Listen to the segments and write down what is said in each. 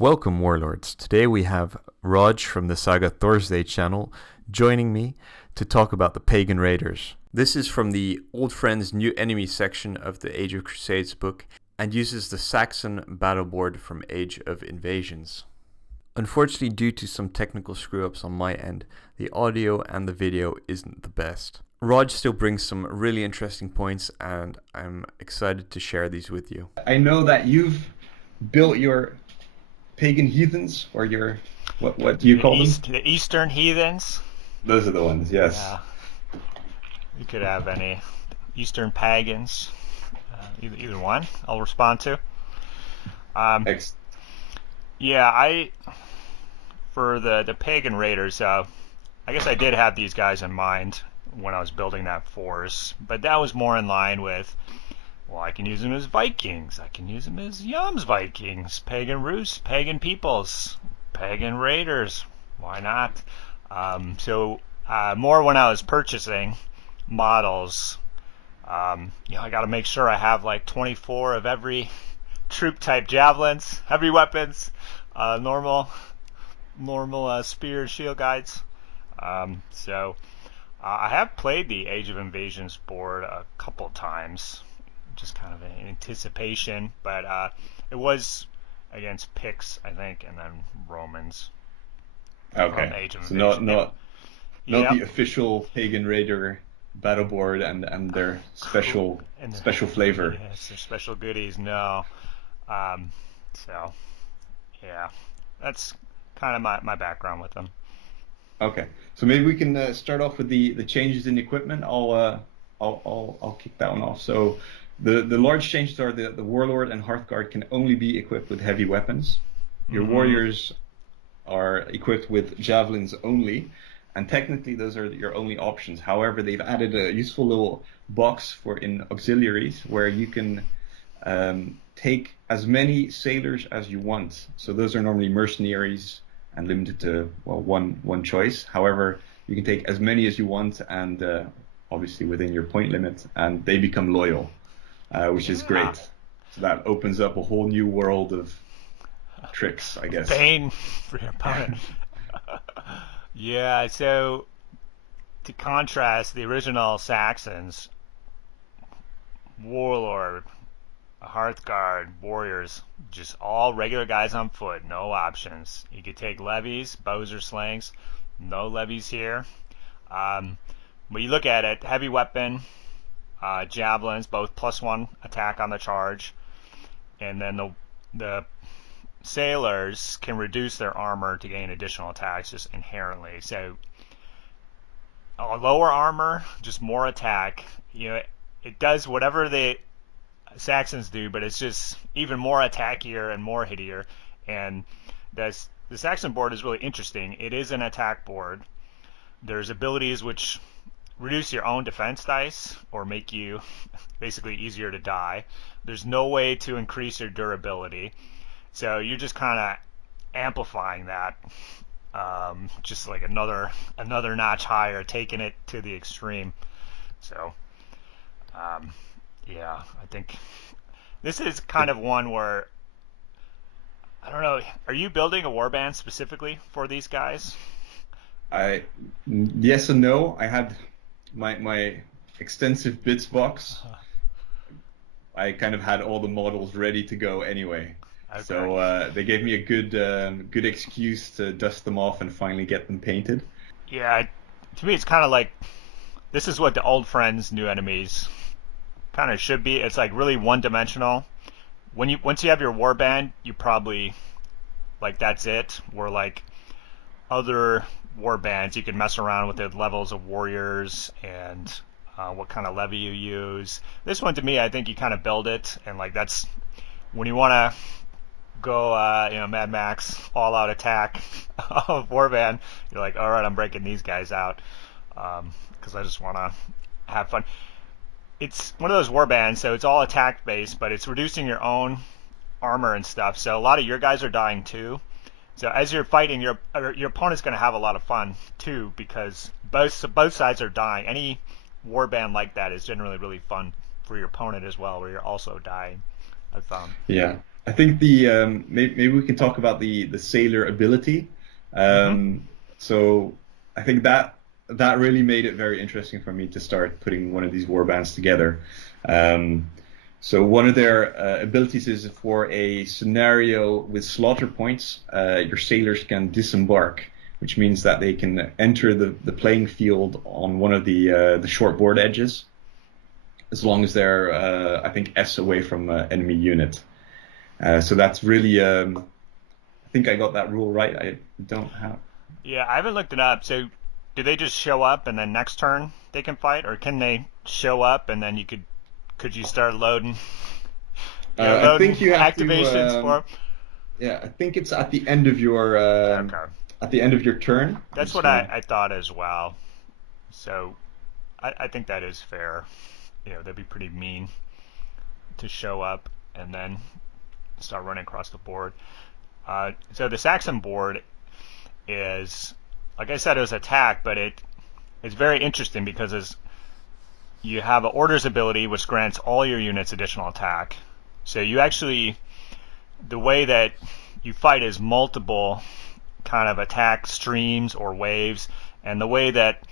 Welcome, Warlords. Today we have Rodge from the Saga Thorsday channel joining me to talk about the Pagan Raiders. This is from the Old Friends New Enemies section of the Age of Crusades book and uses the Saxon battle board from Age of Invasions. Unfortunately, due to some technical screw-ups on my end, the audio and the video isn't the best. Rodge still brings some really interesting points and I'm excited to share these with you. I know that you've built your pagan heathens, or your what do you call them? The Eastern heathens. Those are the ones, yes. Yeah. You could have any Eastern pagans. Either one, I'll respond to. Yeah, for the Pagan Raiders, I guess I did have these guys in mind when I was building that force, but that was more in line with, well, I can use them as Vikings, I can use them as Yams Vikings, Pagan Rus, Pagan Peoples, Pagan Raiders, why not? More when I was purchasing models, I got to make sure I have like 24 of every troop type javelins, heavy weapons, normal spear shield guides. I have played the Age of Invasions board a couple times, just kind of in anticipation, but it was against Picts, I think, and then Romans. Okay, Age of so Invasions. not Yep. the official Pagan Raider battle board and their special flavor. Yes, their special goodies. No, yeah, that's kind of my background with them. Okay, so maybe we can start off with the changes in equipment. I'll kick that one off. So the large changes are the Warlord and Hearthguard can only be equipped with heavy weapons. Your warriors are equipped with javelins only, and technically those are your only options. However, they've added a useful little box in auxiliaries where you can take as many sailors as you want. So those are normally mercenaries and limited to one choice. However, you can take as many as you want, and obviously within your point limit, and they become loyal, which is great. So that opens up a whole new world of tricks, I guess. Pain for your opponent. Yeah, so to contrast the original Saxons, Warlord, Hearthguard, Warriors, just all regular guys on foot, no options. You could take levies, bows or slings, no levies here. But you look at it, heavy weapon, javelins, both +1 attack on the charge, and then the sailors can reduce their armor to gain additional attacks just inherently. So lower armor, just more attack. It does whatever the Saxons do, but it's just even more attackier and more hittier. And the Saxon board is really interesting. It is an attack board. There's abilities which reduce your own defense dice or make you basically easier to die. There's no way to increase your durability. So you're just kind of amplifying that, just like another notch higher, taking it to the extreme. So, yeah, I think this is kind of one where, I don't know, are you building a warband specifically for these guys? Yes and no. I had my extensive bits box. I kind of had all the models ready to go anyway. Okay. So they gave me a good excuse to dust them off and finally get them painted. Yeah, to me it's kind of like, this is what the Old Friends New Enemies kind of should be. It's like really one-dimensional. Once you have your warband, you probably, like, that's it. Where like other warbands, you can mess around with the levels of warriors and what kind of levy you use. This one, to me, I think you kind of build it, and like that's when you want to go Mad Max all out attack of warband, you're like, all right, I'm breaking these guys out because I just want to have fun. It's one of those warbands, so it's all attack based, but it's reducing your own armor and stuff, so a lot of your guys are dying too. So as you're fighting, your opponent's going to have a lot of fun too, because both sides are dying. Any warband like that is generally really fun for your opponent as well, where you're also dying, I've found. Yeah, I think maybe we can talk about the sailor ability. Mm-hmm. So I think that really made it very interesting for me to start putting one of these warbands together. So one of their abilities is for a scenario with slaughter points, your sailors can disembark, which means that they can enter the playing field on one of the short board edges, as long as they're I think S away from enemy unit. So that's really I think I got that rule right. I don't have. Yeah, I haven't looked it up. So, do they just show up and then next turn they can fight, or can they show up and then could you start loading? I think you have activations to. for. Yeah, I think it's at the end of your Okay. at the end of your turn. That's what I thought as well. So, I think that is fair. That'd be pretty mean to show up and then start running across the board. So the Saxon board is, like I said, it was attack, but it's very interesting because you have an orders ability which grants all your units additional attack. So you actually, the way that you fight is multiple kind of attack streams or waves, and the way that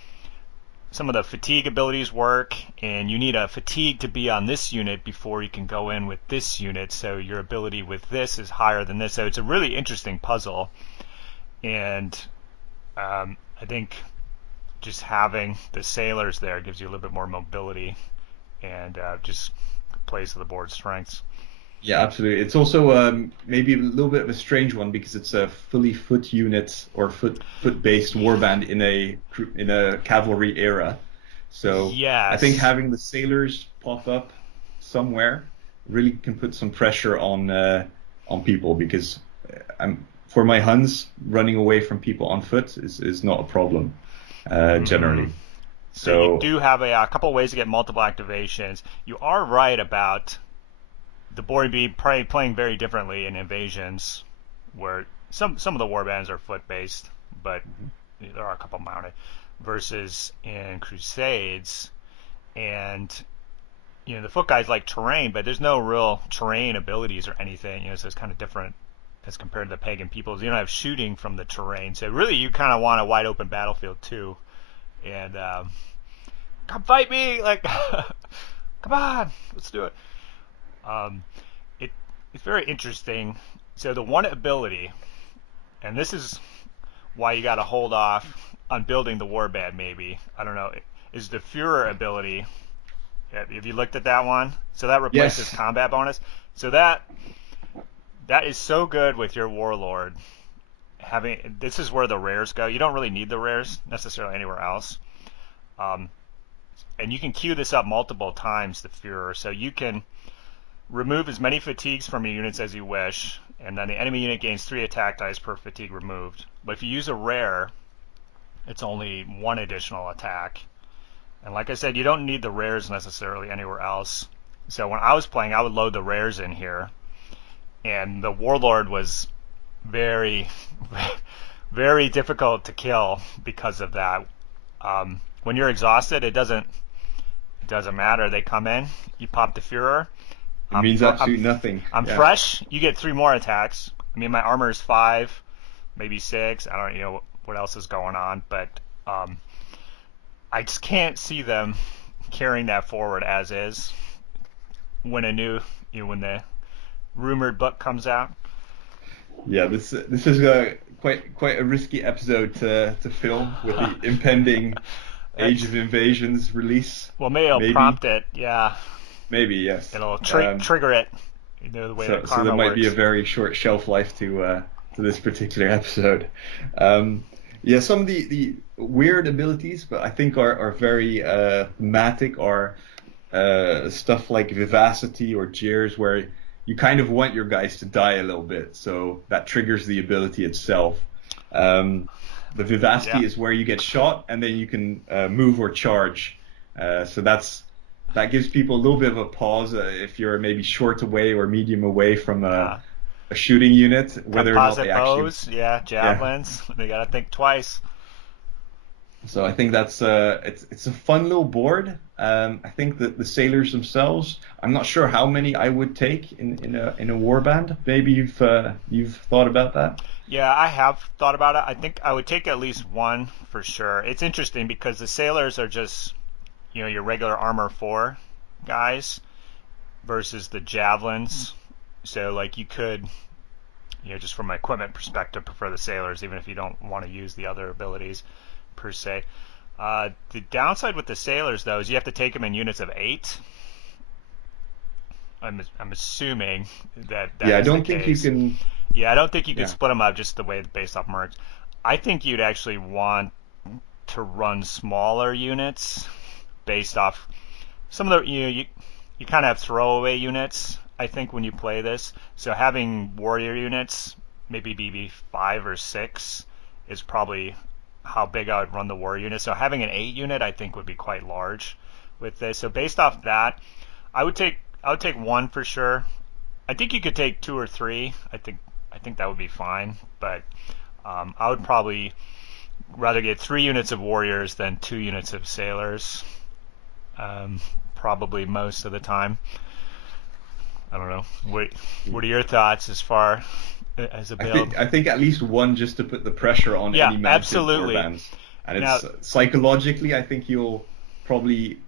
some of the fatigue abilities work, and you need a fatigue to be on this unit before you can go in with this unit, so your ability with this is higher than this. So it's a really interesting puzzle, and I think just having the sailors there gives you a little bit more mobility and just plays to the board strengths. Yeah, absolutely. It's also maybe a little bit of a strange one because it's a fully foot unit or foot-based warband in a cavalry era. So yes. I think having the sailors pop up somewhere really can put some pressure on people, because for my Huns, running away from people on foot is not a problem generally. So you do have a couple ways to get multiple activations. You are right about the board be playing very differently in invasions, where some of the warbands are foot based, but there are a couple mounted, versus in Crusades, and the foot guys like terrain, but there's no real terrain abilities or anything. So it's kind of different as compared to the pagan peoples. You don't have shooting from the terrain, so really you kind of want a wide open battlefield too, and come fight me, like come on, let's do it. It's very interesting. So the one ability, and this is why you got to hold off on building the warband, maybe, I don't know, is the Führer ability. Have you looked at that one? So that replaces combat bonus. So that is so good with your warlord. This is where the rares go. You don't really need the rares necessarily anywhere else. And you can queue this up multiple times, the Führer, so you can remove as many fatigues from your units as you wish, and then the enemy unit gains 3 attack dice per fatigue removed. But if you use a rare, it's only 1 additional attack. And like I said, you don't need the rares necessarily anywhere else. So when I was playing, I would load the rares in here, and the warlord was very, very difficult to kill because of that. When you're exhausted, it doesn't matter. They come in, you pop the Führer. It means absolutely nothing. I'm fresh. You get 3 more attacks. I mean, my armor is 5, maybe 6. I don't know what else is going on, but I just can't see them carrying that forward as is when when the rumored book comes out. Yeah, this is quite a risky episode to film with the impending Age of Invasions release. Well, maybe it'll prompt it. Yeah. Maybe, yes. It'll trigger it. The way that karma so there might works. be a very short shelf life to this particular episode. Yeah, some of the weird abilities, but I think are very thematic, are stuff like Vivacity or Jeers, where you kind of want your guys to die a little bit, so that triggers the ability itself. The Vivacity is where you get shot and then you can move or charge. So that gives people a little bit of a pause if you're maybe short away or medium away from a shooting unit, whether or not they bows, javelins. They gotta think twice. So I think that's it's a fun little board. I think that the sailors themselves, I'm not sure how many I would take in a warband. Maybe you've thought about that. Yeah, I have thought about it. I think I would take at least one for sure. It's interesting because the sailors are just, your regular armor 4 guys versus the javelins. So like you could, just from an equipment perspective, prefer the sailors even if you don't want to use the other abilities per se. The downside with the sailors though is you have to take them in units of 8. I'm assuming that Yeah, I is the don't think case. you can. Yeah, I don't think you can Yeah. split them up just the way the base off works. I think you'd actually want to run smaller units based off some of the you kind of have throwaway units. I think when you play this, so having warrior units, maybe 5 or 6, is probably how big I would run the warrior unit. So having an 8 unit, I think, would be quite large with this. So based off that, I would take one for sure. I think you could take 2 or 3. I think that would be fine, but I would probably rather get 3 units of warriors than 2 units of sailors. Probably most of the time. I don't know. What are your thoughts as far as a build? I think at least one just to put the pressure on Yeah, any mounted absolutely. warbands. And Now- it's psychologically, I think you'll probably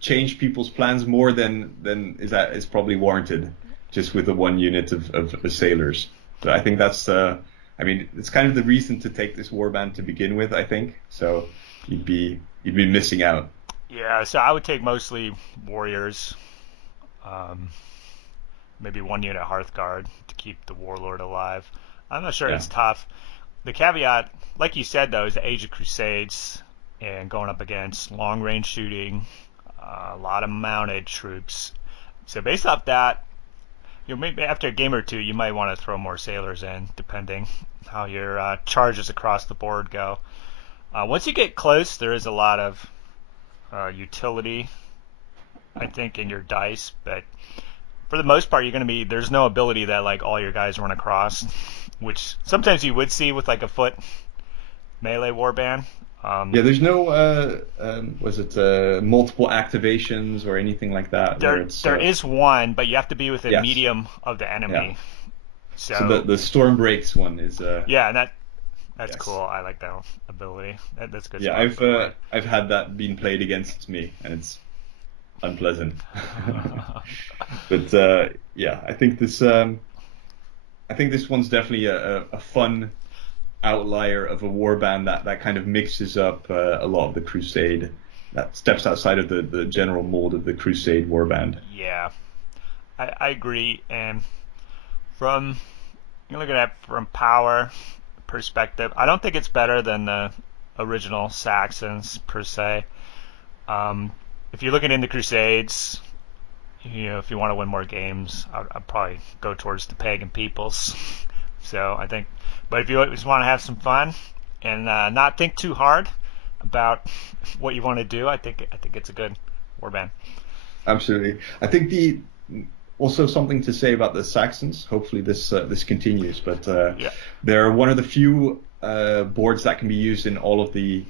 change people's plans more than is probably warranted just with the 1 unit of sailors. So I think that's it's kind of the reason to take this warband to begin with, I think. So you'd be missing out. Yeah, so I would take mostly warriors. Maybe 1 unit Hearthguard to keep the warlord alive. I'm not sure. Yeah. It's tough. The caveat, like you said, though, is the Age of Crusades and going up against long range shooting, a lot of mounted troops. So based off that, maybe after a game or 2, you might want to throw more sailors in, depending how your charges across the board go. Once you get close, there is a lot of utility, I think, in your dice, but for the most part, there's no ability that like all your guys run across, which sometimes you would see with like a foot melee warband. Yeah, there's no multiple activations or anything like that. There is one, but you have to be within Yes. medium of the enemy. Yeah. So So the storm breaks one is yeah, and that's Yes. cool. I like that ability. That's good. yeah, stuff. I've had that being played against me, and it's unpleasant. But yeah, I think this one's definitely a fun outlier of a warband that kind of mixes up a lot of the Crusade, that steps outside of the general mold of the Crusade warband. Yeah, I agree. And from you're looking at from power perspective, I don't think it's better than the original Saxons per se. If you're looking into Crusades, if you want to win more games, I'd probably go towards the pagan peoples. So I think, but if you just want to have some fun and not think too hard about what you want to do, I think it's a good warband. Absolutely. I think also something to say about the Saxons. Hopefully this continues, but Yeah. they're one of the few boards that can be used in all of the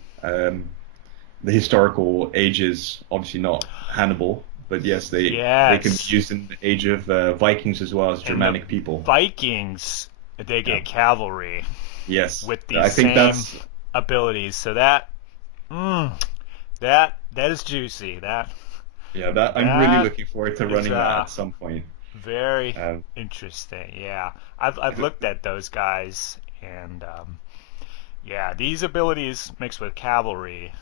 historical ages. Obviously not Hannibal, but yes, they can be used in the age of Vikings as well as Germanic people. Vikings, they get cavalry Yes, with these I think that's abilities. So that is juicy. I'm really looking forward to running that at some point. Very interesting. Yeah, I've looked at those guys, and yeah, these abilities mixed with cavalry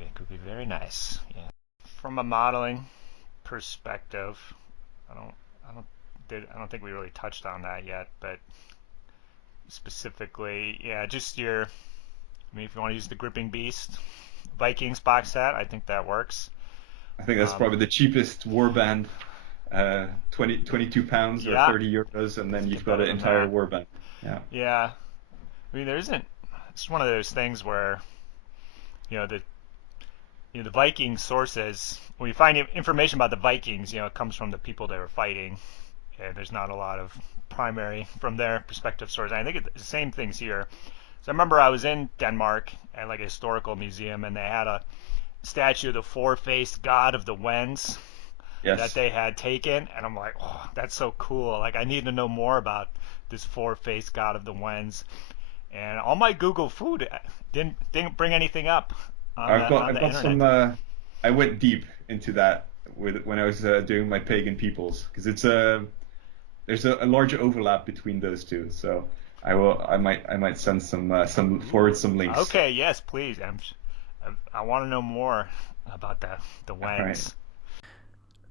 it could be very nice. Yeah. From a modeling perspective, I don't think we really touched on that yet, but specifically, yeah, just if you want to use the Gripping Beast Vikings box set, I think that works. I think that's probably the cheapest warband, 22 pounds or 30 euros, and then you've got an entire warband. Yeah. Yeah. I mean, it's one of those things where, the Viking sources, when you find information about the Vikings, it comes from the people they were fighting, and there's not a lot of primary from their perspective source. And I think it's the same things here. So I remember I was in Denmark at like a historical museum, and they had a statue of the four-faced god of the Wends that Yes. they had taken, and I'm like, oh, that's so cool. Like, I need to know more about this four-faced god of the Wends. And all my Google food didn't bring anything up on I've got the some. internet. I went deep into that when I was doing my pagan peoples, because there's a large overlap between those two. So I might send some forward some links. Okay, yes, please. I want to know more about the All right. Wends.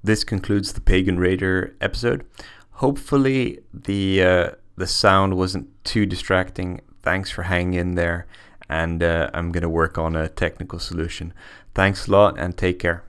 This concludes the Pagan Raider episode. Hopefully the sound wasn't too distracting. Thanks for hanging in there, and I'm going to work on a technical solution. Thanks a lot, and take care.